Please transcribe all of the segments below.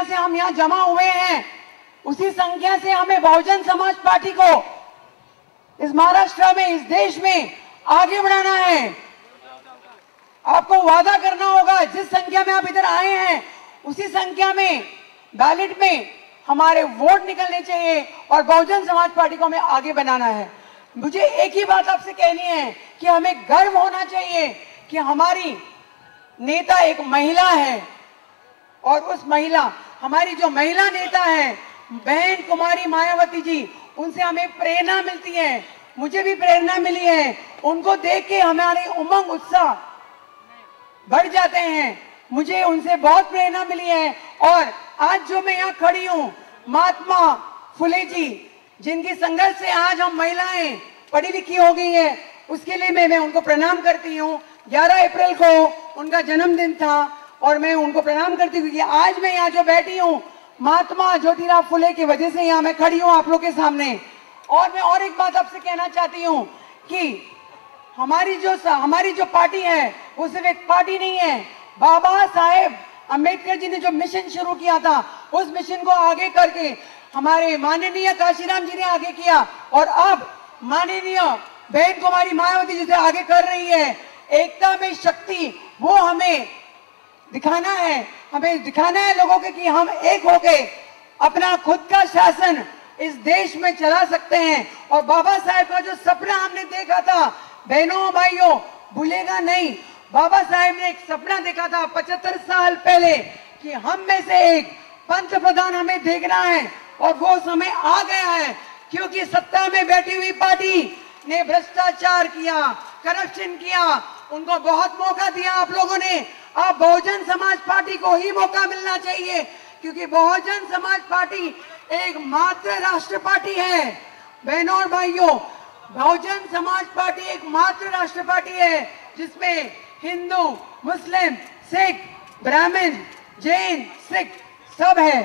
संख्या से हम यहाँ जमा हुए हैं, उसी संख्या से हमें बहुजन समाज पार्टी को इस महाराष्ट्र में, इस देश में आगे बढ़ाना है। आपको वादा करना होगा, जिस संख्या में आप इधर आए हैं उसी संख्या में बैलेट में हमारे वोट निकलने चाहिए और बहुजन समाज पार्टी को हमें आगे बनाना है। मुझे एक ही बात आपसे कहनी है कि हमें गर्व होना चाहिए कि हमारी नेता एक महिला है और उस महिला, हमारी जो महिला नेता है बहन कुमारी मायावती जी, उनसे हमें प्रेरणा मिलती है। मुझे भी प्रेरणा मिली है, उनको देख के हमारे उमंग उत्साह बढ़ जाते हैं। मुझे उनसे बहुत प्रेरणा मिली है और आज जो मैं यहाँ खड़ी हूँ, महात्मा फुले जी जिनकी संघर्ष से आज हम महिलाएं पढ़ी लिखी हो गई है, उसके लिए मैं उनको प्रणाम करती हूँ। 11 अप्रैल को उनका जन्मदिन था और मैं उनको प्रणाम करती हूँ कि आज मैं यहाँ जो बैठी हूँ महात्मा ज्योतिराव फुले की वजह से यहाँ मैं खड़ी हूँ आप लोग के सामने। और मैं और एक बात आपसे कहना चाहती हूँ कि हमारी जो पार्टी है वो सिर्फ एक पार्टी नहीं है। बाबा साहेब अंबेडकर जी ने जो मिशन शुरू किया था उस मिशन को आगे करके हमारे माननीय काशीराम जी ने आगे किया और अब माननीय बहन कुमारी मायावती जी से आगे कर रही है। एकता में शक्ति, वो हमें दिखाना है, हमें दिखाना है लोगों के कि हम एक होके अपना खुद का शासन इस देश में चला सकते हैं। और बाबा साहेब का जो सपना हमने देखा था बहनों भाइयों, भूलेगा नहीं। बाबा साहेब ने एक सपना देखा था 75 साल पहले कि हम में से एक पंत प्रधान हमें देखना है और वो समय आ गया है, क्योंकि सत्ता में बैठी हुई पार्टी ने भ्रष्टाचार किया, करप्शन किया, उनको बहुत मौका दिया आप लोगों ने। अब बहुजन समाज पार्टी को ही मौका मिलना चाहिए, क्योंकि बहुजन समाज पार्टी एक मात्र राष्ट्र पार्टी है। बहनों और भाइयों, बहुजन समाज पार्टी एक मात्र राष्ट्र पार्टी है जिसमें हिंदू, मुस्लिम, सिख, ब्राह्मण, जैन, सिख सब है,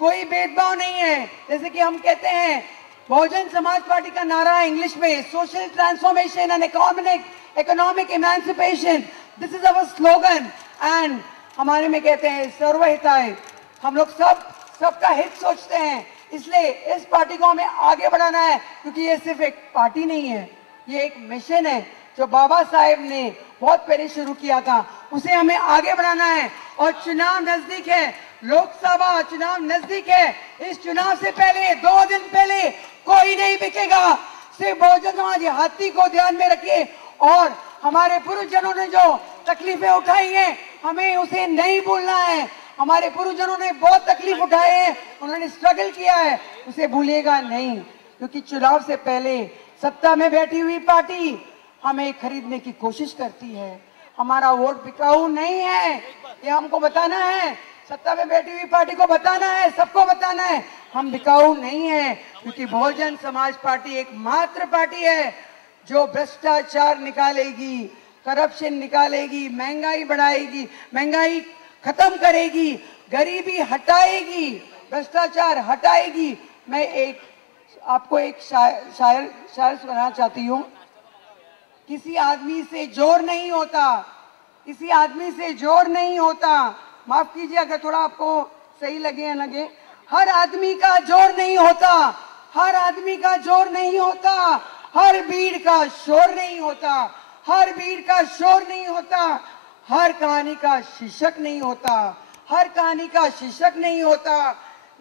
कोई भेदभाव नहीं है। जैसे कि हम कहते हैं बहुजन समाज पार्टी का नारा है इंग्लिश में, social transformation and economic emancipation, this is our slogan. And हमारे में कहते हैं सर्वहिताय, हम लोग सबका हित सोचते हैं, इसलिए इस पार्टी को हमें आगे बढ़ाना है, क्योंकि ये सिर्फ एक पार्टी नहीं है, ये एक मिशन है जो बाबा साहेब ने बहुत पहले शुरू किया था, उसे हमें आगे बढ़ाना है। और चुनाव नजदीक है, लोकसभा चुनाव नजदीक है। इस चुनाव से पहले 2 दिन पहले कोई नहीं बिकेगा, सिर्फ बहुजन समाज हाथी को ध्यान में रखिए। और हमारे पूर्वजनों ने जो तकलीफें उठाई हैं हमें उसे नहीं भूलना है। हमारे पूर्वजनों ने बहुत तकलीफ उठाए हैं, उन्होंने स्ट्रगल किया है, उसे भूलिएगा नहीं, क्योंकि चुनाव से पहले सत्ता में बैठी हुई पार्टी हमें खरीदने की कोशिश करती है। हमारा वोट बिकाऊ नहीं है, ये हमको बताना है, सत्ता में बैठी हुई पार्टी को बताना है, सबको बताना है, हम बिकाऊ नहीं है, क्योंकि बहुजन समाज पार्टी एक मात्र पार्टी है जो भ्रष्टाचार निकालेगी, करप्शन निकालेगी, महंगाई बढ़ाएगी, महंगाई खत्म करेगी, गरीबी हटाएगी, भ्रष्टाचार हटाएगी। मैं आपको एक शायर सुनाना चाहती हूँ। किसी आदमी से जोर नहीं होता, किसी आदमी से जोर नहीं होता, माफ कीजिए अगर थोड़ा आपको सही लगे या लगे, हर आदमी का जोर नहीं होता, हर आदमी का जोर नहीं होता, हर भीड़ का शोर नहीं होता, हर भीड़ का शोर नहीं होता, हर कहानी का शीर्षक नहीं होता, हर कहानी का शीर्षक नहीं होता।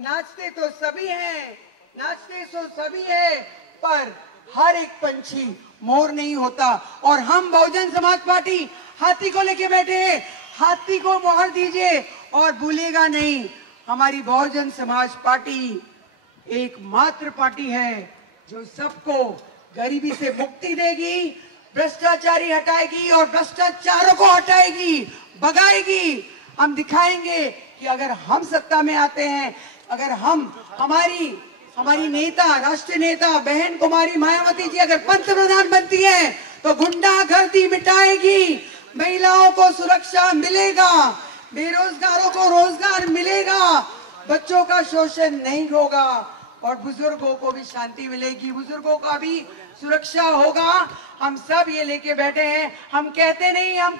नाचते तो सभी हैं, नाचते तो सभी है, पर हर एक पंछी मोर नहीं होता। और हम बहुजन समाज पार्टी हाथी को लेके बैठे हैं, हाथी को मोहर दीजिए और भूलिएगा नहीं, हमारी बहुजन समाज पार्टी एक मात्र पार्टी है जो सबको गरीबी से मुक्ति देगी, भ्रष्टाचारी हटाएगी और भ्रष्टाचारों को हटाएगी, भगाएगी। हम दिखाएंगे कि अगर हम सत्ता में आते हैं, अगर हमारी नेता, राष्ट्रीय नेता बहन कुमारी मायावती जी अगर पंतप्रधान बनती है तो गुंडागर्दी मिटाएगी, महिलाओं को सुरक्षा मिलेगा, बेरोजगारों को रोजगार मिलेगा, बच्चों का शोषण नहीं होगा और बुजुर्गों को भी शांति मिलेगी, बुजुर्गों का भी सुरक्षा होगा। हम सब ये लेके बैठे हैं, हम कहते नहीं, हम